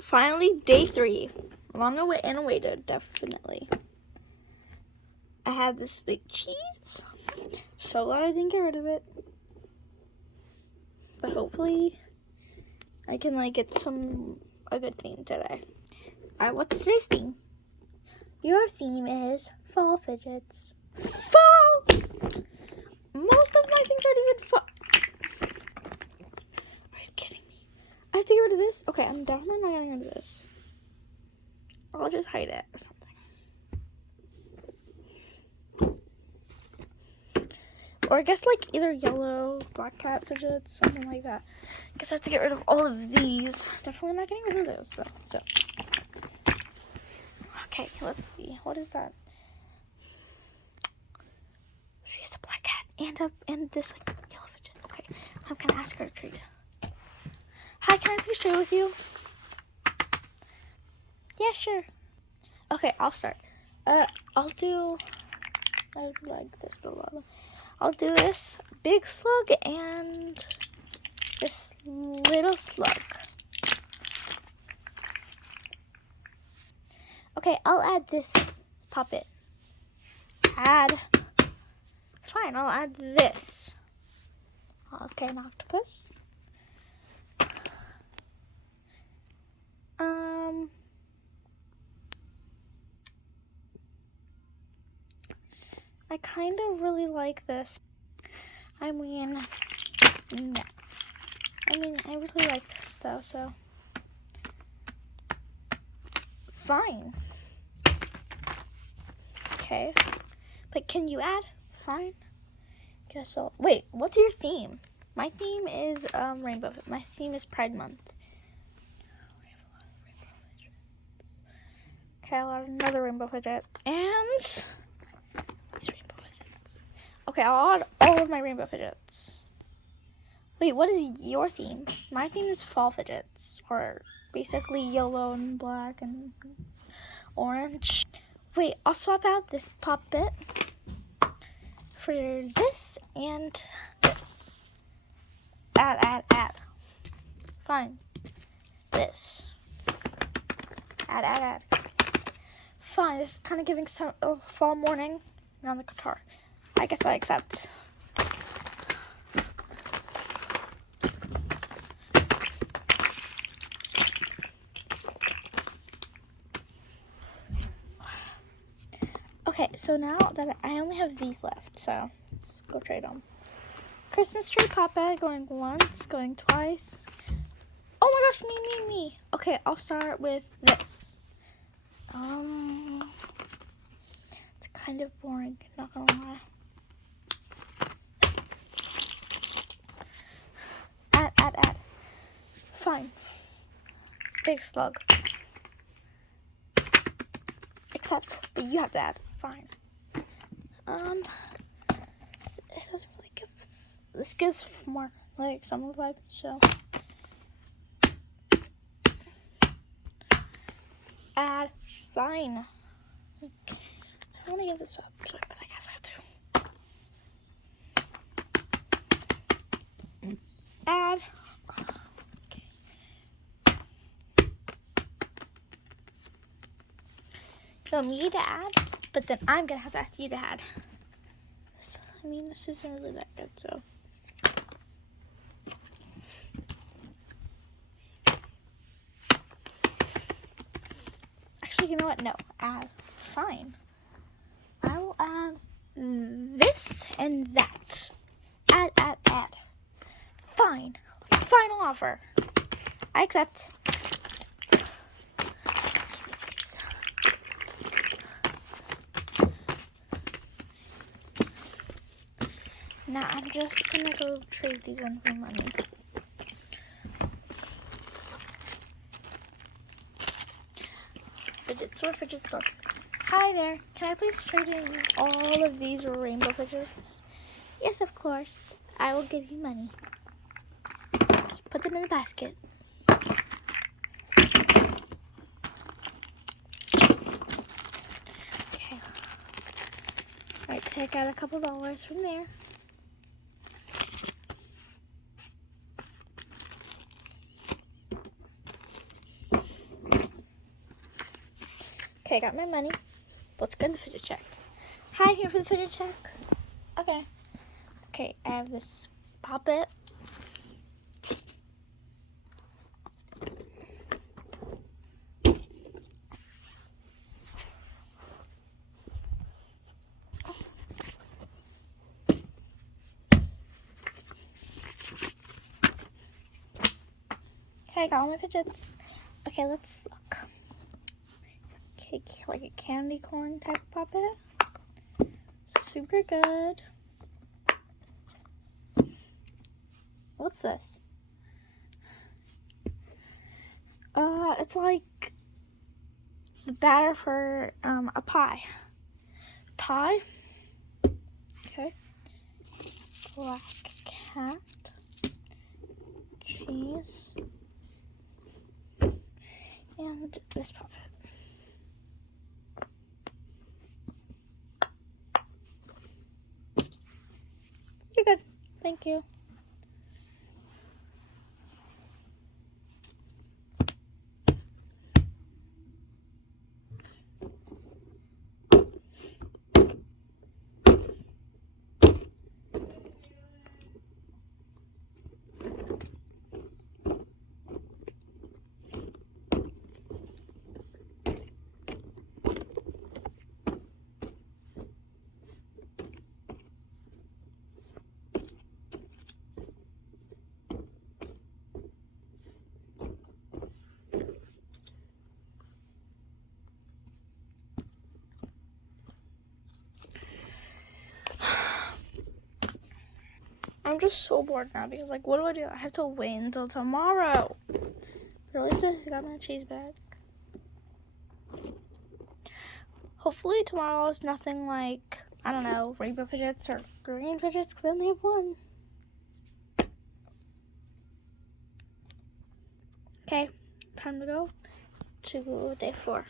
Finally, day 3. Long and awaited, definitely. I have this big cheese. So glad I didn't get rid of it. But hopefully, I can get a good theme today. Alright, what's today's theme? Your theme is fall fidgets. Fall! Most of my things aren't even fall. Are you kidding me? I have to get rid of this? Okay, I'm definitely not getting rid of this. I'll just hide it or something. Or I guess either yellow, black cat fidgets, something like that. I guess I have to get rid of all of these. Definitely not getting rid of those though. So, okay, let's see. What is that? She's a black cat and this yellow fidget. Okay, I'm gonna ask her a treat. Hi, can I please trade with you? Yeah, sure. Okay, I'll start. I'll do. I like this, but a lot of. I'll do this big slug and this little slug. Okay, I'll add this puppet. Add. Fine, I'll add this. Okay, an octopus. I kind of really like this. I mean, no. I really like this though, so. Fine. Okay. But can you add? Fine. Guess I'll. Wait, what's your theme? My theme is rainbow. My theme is Pride Month. We have a lot of rainbow fidgets. Okay, I'll add another rainbow fidget. And these rainbow fidgets. Okay, I'll add all of my rainbow fidgets. Wait, what is your theme? My theme is fall fidgets, or basically yellow and black and orange. Wait, I'll swap out this puppet for this and this. Add. Fine. This. Add. Fine, this is kind of giving some fall morning on the guitar. I guess I accept. Okay, so now that I only have these left, so let's go trade them. Christmas tree puppet, going once, going twice. Oh my gosh, me. Okay, I'll start with this. It's kind of boring, not gonna lie. Add. Fine. Big slug. Except that you have to add. Fine. This doesn't really give. This gives more summer vibe. So add. Fine. I don't want to give this up, but I guess I have to. Add. Okay. You want me to add, but then I'm gonna have to ask you to add. This isn't really that good, so. Actually, you know what? No, add. Fine. I will add this and that. Add. Fine. Final offer. I accept. Now I'm just gonna go trade these in for money. Fidget store. Hi there. Can I please trade in all of these rainbow fidgets? Yes, of course. I will give you money. Put them in the basket. Okay. Alright, pick out a couple dollars from there. Okay, I got my money. Let's go to the fidget check. Hi, here for the fidget check. Okay. Okay, I have this puppet. Okay, I got all my fidgets. Okay, let's look. Okay, like a candy corn type puppet. Super good. What's this? It's like the batter for a pie. Pie. Okay. Black cat. Cheese. And this puppet. You're good. Thank you. I'm just so bored now because, like, what do? I have to wait until tomorrow. But at least I got my cheese back. Hopefully tomorrow is nothing like, I don't know, rainbow fidgets or green fidgets, because then they have one. Okay, time to go to day 4.